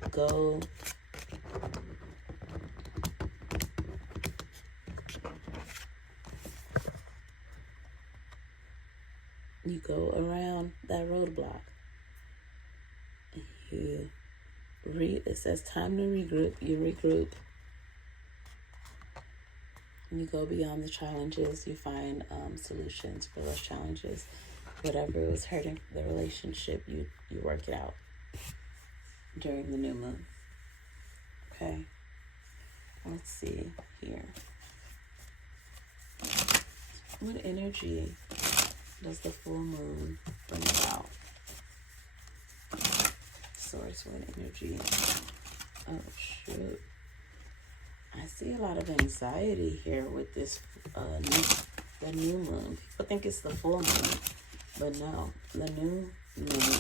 go around that roadblock. It says time to regroup. You regroup. You go beyond the challenges. You find solutions for those challenges. Whatever was hurting the relationship, you work it out during the new moon. Okay. Let's see here. What energy does the full moon bring about? Source, what energy? Oh, shoot. I see a lot of anxiety here with this the new moon. People think it's the full moon, but no, the new moon.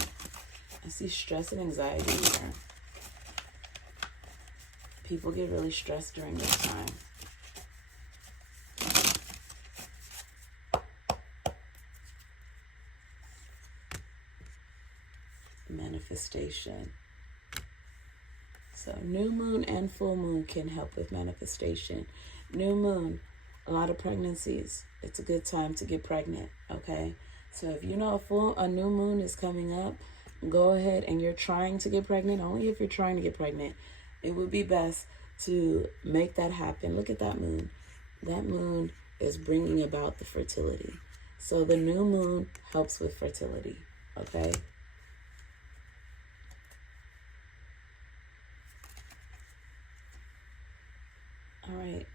I see stress and anxiety here. People get really stressed during this time. Manifestation. So new moon and full moon can help with manifestation. New moon, a lot of pregnancies. It's a good time to get pregnant, okay? So if you know a new moon is coming up, go ahead and you're trying to get pregnant. Only if you're trying to get pregnant, it would be best to make that happen. Look at that moon. That moon is bringing about the fertility. So the new moon helps with fertility, okay? All right.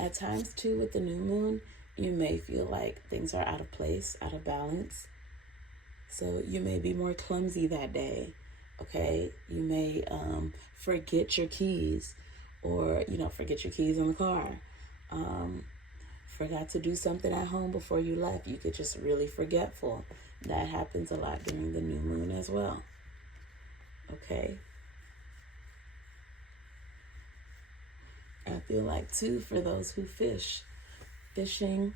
At times, too, with the new moon, you may feel like things are out of place, out of balance. So you may be more clumsy that day, okay? You may forget your keys, or, forget your keys in the car. Forgot to do something at home before you left. You get just really forgetful. That happens a lot during the new moon as well, okay? I feel like, too, for those who fish, fishing,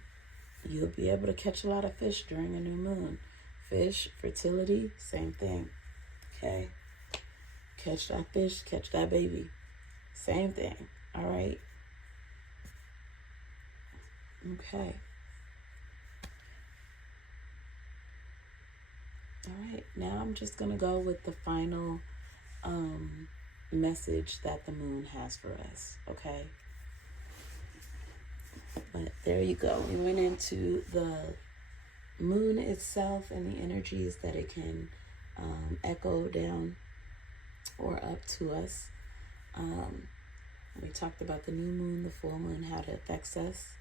you'll be able to catch a lot of fish during a new moon. Fish, fertility, same thing, okay? Catch that fish, catch that baby, same thing, all right? Okay. All right, now I'm just going to go with the final message that the moon has for us, okay? But there you go. We went into the moon itself and the energies that it can echo down or up to us. We talked about the new moon, the full moon, how it affects us.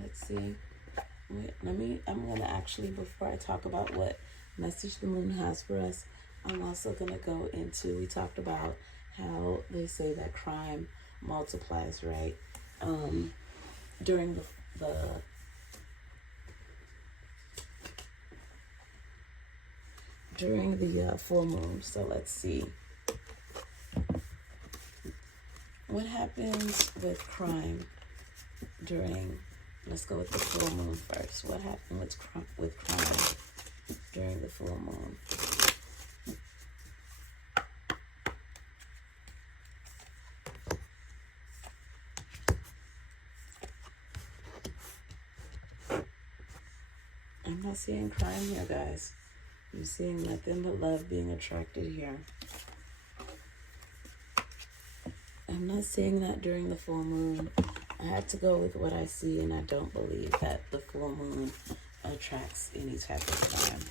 Let's see. Wait, I'm going to actually, before I talk about what message the moon has for us, I'm also going to go into, we talked about how they say that crime multiplies, right? During the full moon. So let's see. What happens with crime during, let's go with the full moon first. What happened with crime during the full moon? I'm not seeing crime here, guys. I'm seeing nothing but love being attracted here. I'm not seeing that during the full moon. I had to go with what I see, and I don't believe that the full moon attracts any type of crime.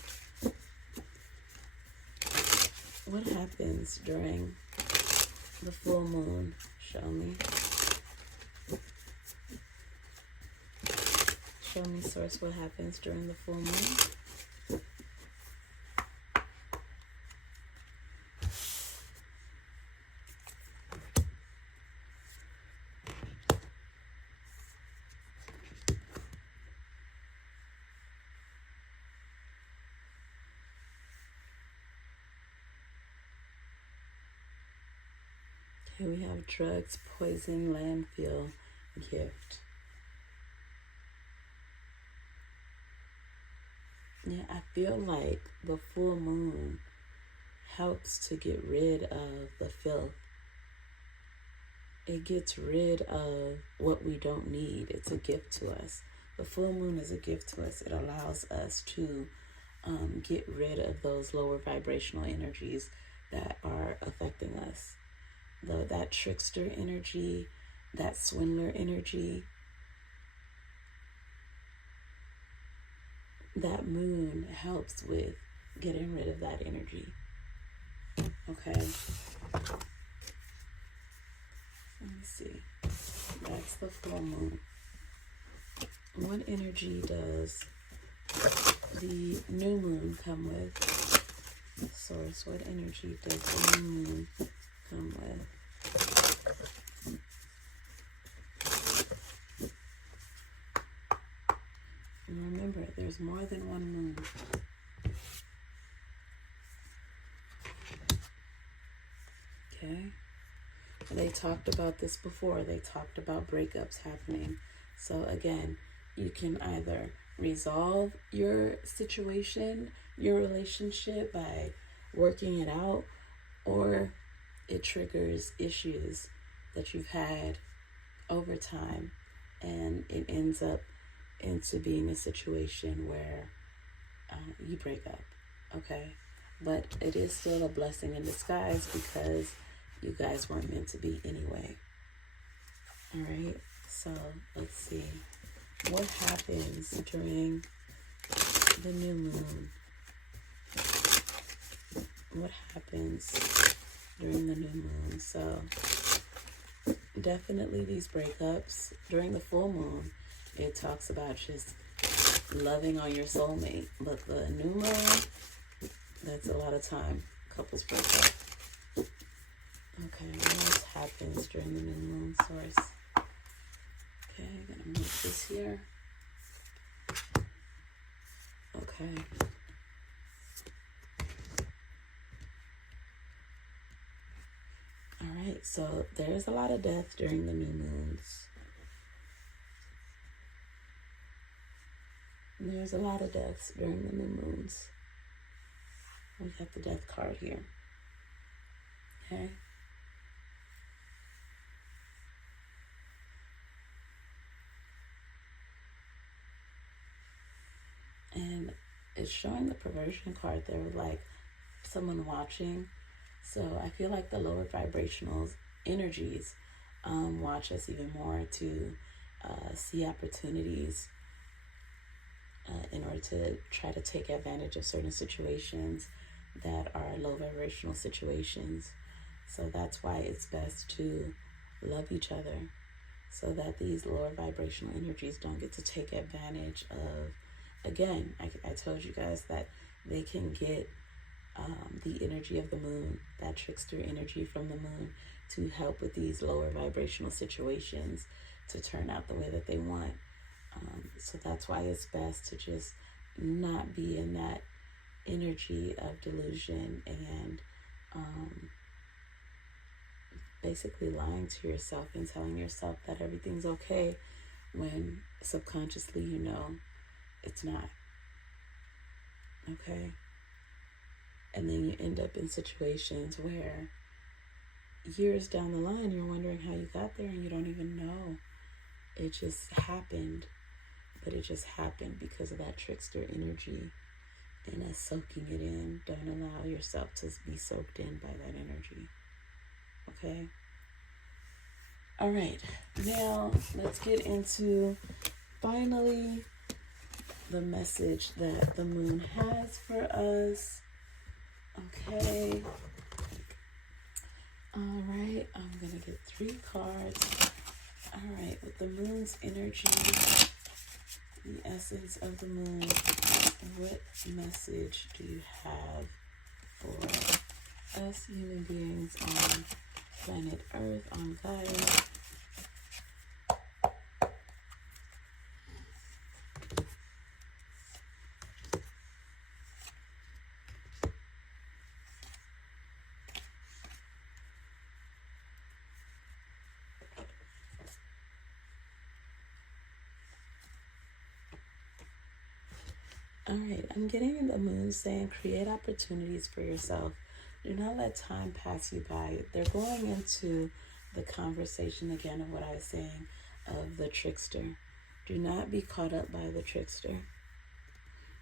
What happens during the full moon? Show me. Show me, source, what happens during the full moon. Okay, we have drugs, poison, landfill, gift. Yeah, I feel like the full moon helps to get rid of the filth. It gets rid of what we don't need. It's a gift to us. The full moon is a gift to us. It allows us to get rid of those lower vibrational energies that are affecting us. That trickster energy, that swindler energy. That moon helps with getting rid of that energy. Okay. Let me see. That's the full moon. What energy does the new moon come with? Source, what energy does the new moon come with? And remember, there's more than one moon. Okay? They talked about this before. They talked about breakups happening. So again, you can either resolve your situation, your relationship by working it out, or it triggers issues that you've had over time, and it ends up into being a situation where you break up. Okay? But it is still a blessing in disguise because you guys weren't meant to be anyway. All right, so let's see. What happens during the new moon? What happens during the new moon? So definitely these breakups. During the full moon, it talks about just loving on your soulmate. But the new moon, that's a lot of time couples break up. Okay, what else happens during the new moon, source? Okay, I'm gonna move this here. Okay. All right, so there's a lot of death during the new moons. There's a lot of deaths during the new moons. We got the death card here. Okay. And it's showing the perversion card there, like someone watching. So I feel like the lower vibrational energies watch us even more to see opportunities in order to try to take advantage of certain situations that are low vibrational situations. So that's why it's best to love each other, so that these lower vibrational energies don't get to take advantage of. Again, I told you guys that they can get the energy of the moon, that trickster energy from the moon, to help with these lower vibrational situations to turn out the way that they want. So that's why it's best to just not be in that energy of delusion and basically lying to yourself and telling yourself that everything's okay when subconsciously you know it's not. Okay? And then you end up in situations where years down the line you're wondering how you got there and you don't even know. It just happened. But it just happened because of that trickster energy and us soaking it in. Don't allow yourself to be soaked in by that energy. Okay? All right. Now, let's get into finally the message that the moon has for us. Okay. All right. I'm going to get 3 cards. All right. With the moon's energy, the essence of the moon, what message do you have for us human beings on planet Earth, on Gaia? All right, I'm getting the moon saying create opportunities for yourself. Do not let time pass you by. They're going into the conversation again of what I was saying of the trickster. Do not be caught up by the trickster.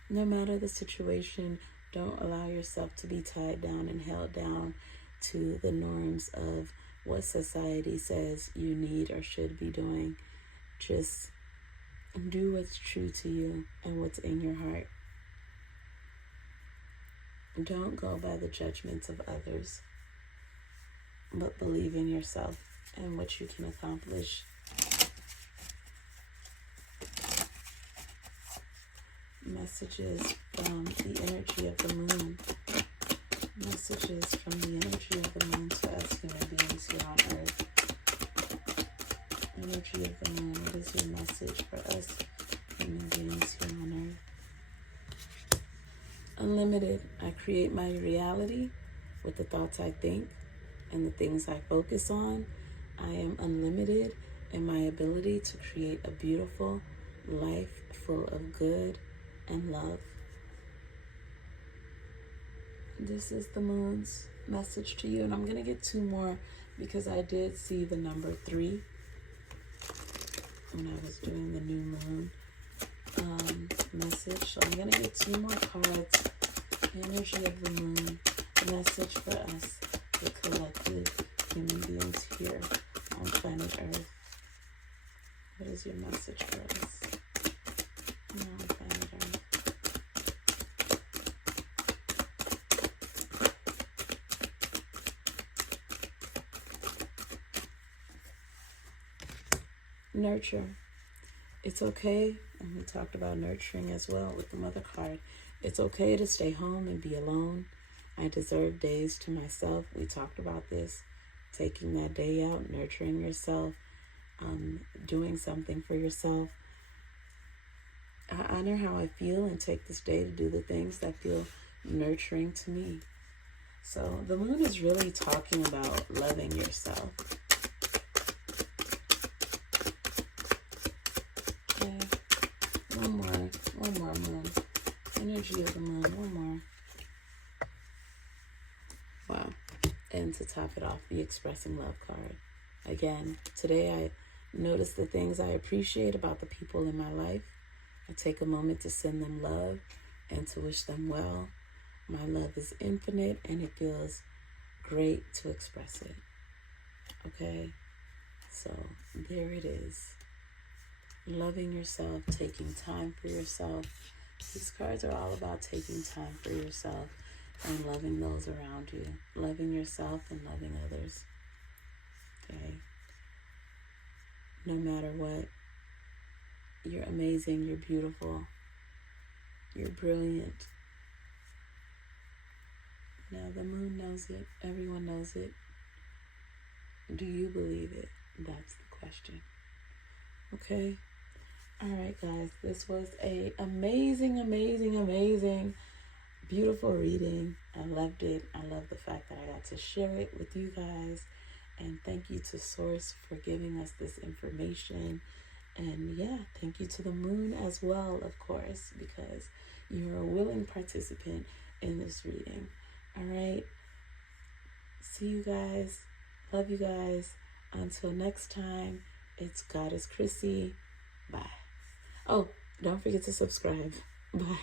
No matter the situation, don't allow yourself to be tied down and held down to the norms of what society says you need or should be doing. Just do what's true to you and what's in your heart. Don't go by the judgments of others, but believe in yourself and what you can accomplish. Messages from the energy of the moon. Messages from the energy of the moon to us human beings here on Earth. Energy of the moon, what is your message for us human beings here on Earth? Unlimited. I create my reality with the thoughts I think and the things I focus on. I am unlimited in my ability to create a beautiful life full of good and love. This is the moon's message to you, and I'm going to get 2 more because I did see the number 3 when I was doing the new moon message. So I'm going to get 2 more cards. Energy of the moon, message for us, the collective human beings here on planet Earth. What is your message for us here on planet Earth? Nurture. It's okay, and we talked about nurturing as well with the Mother card. It's okay to stay home and be alone. I deserve days to myself. We talked about this. Taking that day out, nurturing yourself, doing something for yourself. I honor how I feel and take this day to do the things that feel nurturing to me. So the moon is really talking about loving yourself. Okay. One more moon. Energy of the moon, 1 more. Wow. And to top it off, the expressing love card. Again, today I notice the things I appreciate about the people in my life. I take a moment to send them love and to wish them well. My love is infinite, and it feels great to express it. Okay? So there it is. Loving yourself, taking time for yourself. These cards are all about taking time for yourself and loving those around you. Loving yourself and loving others. Okay? No matter what, you're amazing, you're beautiful, you're brilliant. Now the moon knows it. Everyone knows it. Do you believe it? That's the question. Okay? Alright guys, this was a amazing, beautiful reading. I loved it. I love the fact that I got to share it with you guys. And thank you to Source for giving us this information. And yeah, thank you to the moon as well, of course, because you're a willing participant in this reading. All right. See you guys. Love you guys. Until next time, it's Goddess Crissy. Bye. Oh, don't forget to subscribe. Bye.